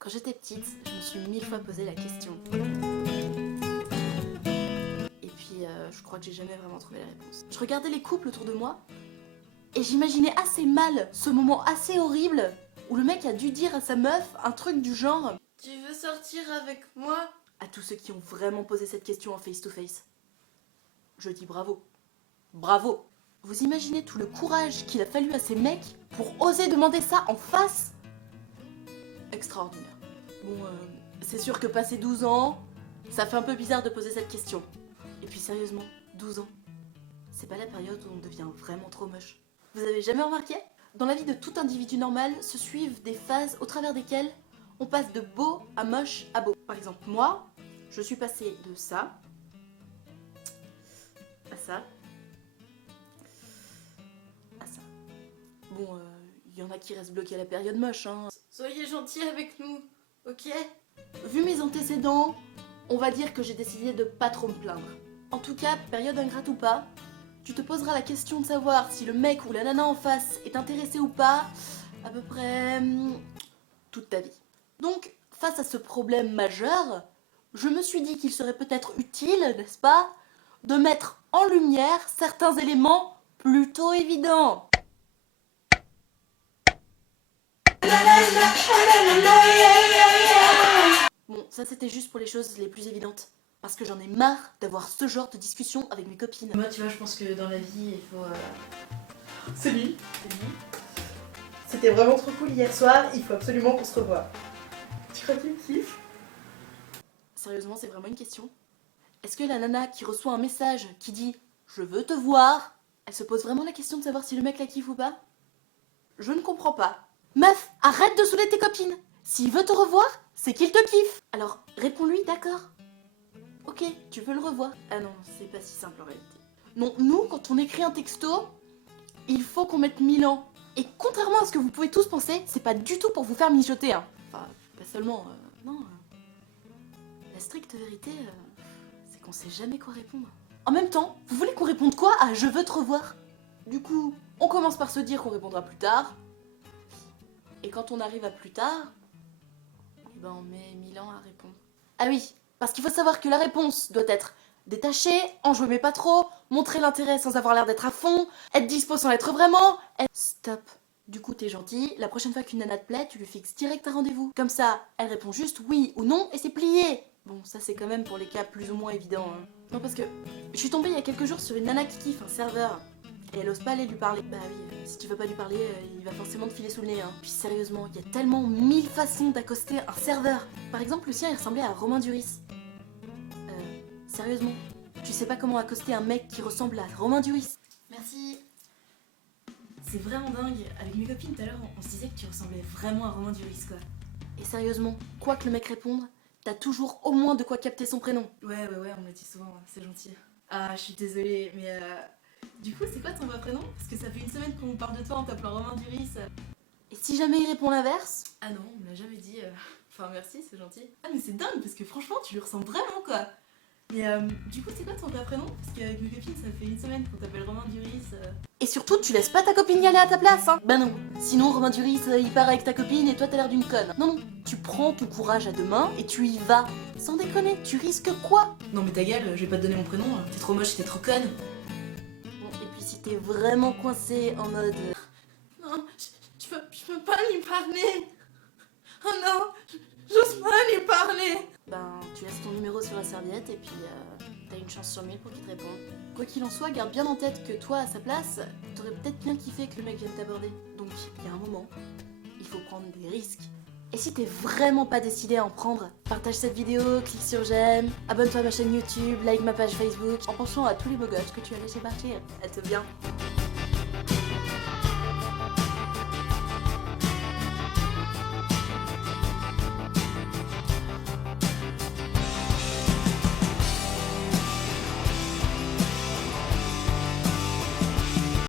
Quand j'étais petite, je me suis 1000 fois posé la question. Et puis, je crois que j'ai jamais vraiment trouvé la réponse. Je regardais les couples autour de moi et j'imaginais assez mal ce moment assez horrible où le mec a dû dire à sa meuf un truc du genre « Tu veux sortir avec moi ?» À tous ceux qui ont vraiment posé cette question en face-to-face. Je dis bravo. Bravo. Vous imaginez tout le courage qu'il a fallu à ces mecs pour oser demander ça en face? Extraordinaire. Bon, c'est sûr que passé 12 ans, ça fait un peu bizarre de poser cette question. Et puis sérieusement, 12 ans, c'est pas la période où on devient vraiment trop moche. Vous avez jamais remarqué? Dans la vie de tout individu normal, se suivent des phases au travers desquelles on passe de beau à moche à beau. Par exemple, moi, je suis passée de ça à ça à ça. Bon, y en a qui restent bloqués à la période moche, hein. Soyez gentils avec nous, ok? Vu mes antécédents, on va dire que j'ai décidé de pas trop me plaindre. En tout cas, période ingrate ou pas, tu te poseras la question de savoir si le mec ou la nana en face est intéressé ou pas, à peu près toute ta vie. Donc, face à ce problème majeur, je me suis dit qu'il serait peut-être utile, n'est-ce pas, de mettre en lumière certains éléments plutôt évidents. Bon, ça c'était juste pour les choses les plus évidentes. Parce que j'en ai marre d'avoir ce genre de discussion avec mes copines. Moi, tu vois, je pense que dans la vie, il faut... C'est lui. C'était vraiment trop cool hier soir, il faut absolument qu'on se revoie. Tu crois qu'il me kiffe? Sérieusement, c'est vraiment une question. Est-ce que la nana qui reçoit un message qui dit « Je veux te voir », elle se pose vraiment la question de savoir si le mec la kiffe ou pas? Je ne comprends pas. Meuf, arrête de saouler tes copines. S'il veut te revoir, c'est qu'il te kiffe. Alors, réponds-lui, d'accord. Ok, tu veux le revoir. Ah non, c'est pas si simple en réalité. Non, nous, quand on écrit un texto, il faut qu'on mette 1000 ans. Et contrairement à ce que vous pouvez tous penser, c'est pas du tout pour vous faire mijoter, hein. Enfin, pas seulement, non. La stricte vérité, c'est qu'on sait jamais quoi répondre. En même temps, vous voulez qu'on réponde quoi à « je veux te revoir » Du coup, on commence par se dire qu'on répondra plus tard. Et quand on arrive à plus tard, eh ben on met 1000 ans à répondre. Ah oui, parce qu'il faut savoir que la réponse doit être détachée, enjouée mais pas trop, montrer l'intérêt sans avoir l'air d'être à fond, être dispo sans l'être vraiment, Stop. Du coup, t'es gentil, la prochaine fois qu'une nana te plaît, tu lui fixes direct un rendez-vous. Comme ça, elle répond juste oui ou non et c'est plié. Bon, ça c'est quand même pour les cas plus ou moins évidents, hein. Non, parce que je suis tombée il y a quelques jours sur une nana qui kiffe un serveur. Et elle ose pas aller lui parler. Bah oui, si tu veux pas lui parler, il va forcément te filer sous le nez, hein. Puis sérieusement, il y a tellement 1000 façons d'accoster un serveur. Par exemple, le sien il ressemblait à Romain Duris. Sérieusement, tu sais pas comment accoster un mec qui ressemble à Romain Duris? Merci. C'est vraiment dingue. Avec mes copines tout à l'heure, on se disait que tu ressemblais vraiment à Romain Duris, quoi. Et sérieusement, quoi que le mec réponde, t'as toujours au moins de quoi capter son prénom. Ouais, on me le dit souvent, c'est gentil. Ah, je suis désolée, mais du coup, c'est quoi ton vrai prénom? Parce que ça fait une semaine qu'on parle de toi en t'appelant Romain Duris. Et si jamais il répond l'inverse? Ah non, on me l'a jamais dit. Enfin, merci, c'est gentil. Ah, mais c'est dingue, parce que franchement, tu lui ressembles vraiment, quoi. Mais du coup, c'est quoi ton vrai prénom? Parce qu'avec mes copines, ça fait une semaine qu'on t'appelle Romain Duris. Et surtout, tu laisses pas ta copine y aller à ta place, hein. Bah non, sinon Romain Duris, il part avec ta copine et toi t'as l'air d'une conne. Non, tu prends ton courage à deux mains et tu y vas. Sans déconner, tu risques quoi? Non mais ta gueule, je vais pas te donner mon prénom, t'es trop moche, t'es trop conne. Bon, et puis si t'es vraiment coincé en mode... Non, je peux pas lui parler. Oh non, j'ose pas lui parler. Ben, tu laisses ton numéro sur la serviette et puis t'as une chance sur 1000 pour qu'il te réponde. Quoi qu'il en soit, garde bien en tête que toi, à sa place, t'aurais peut-être bien kiffé que le mec vienne t'aborder. Donc, il y a un moment, il faut prendre des risques. Et si t'es vraiment pas décidé à en prendre, partage cette vidéo, clique sur j'aime, abonne-toi à ma chaîne YouTube, like ma page Facebook, en pensant à tous les beaux gosses que tu as laissé partir. Elle te vient.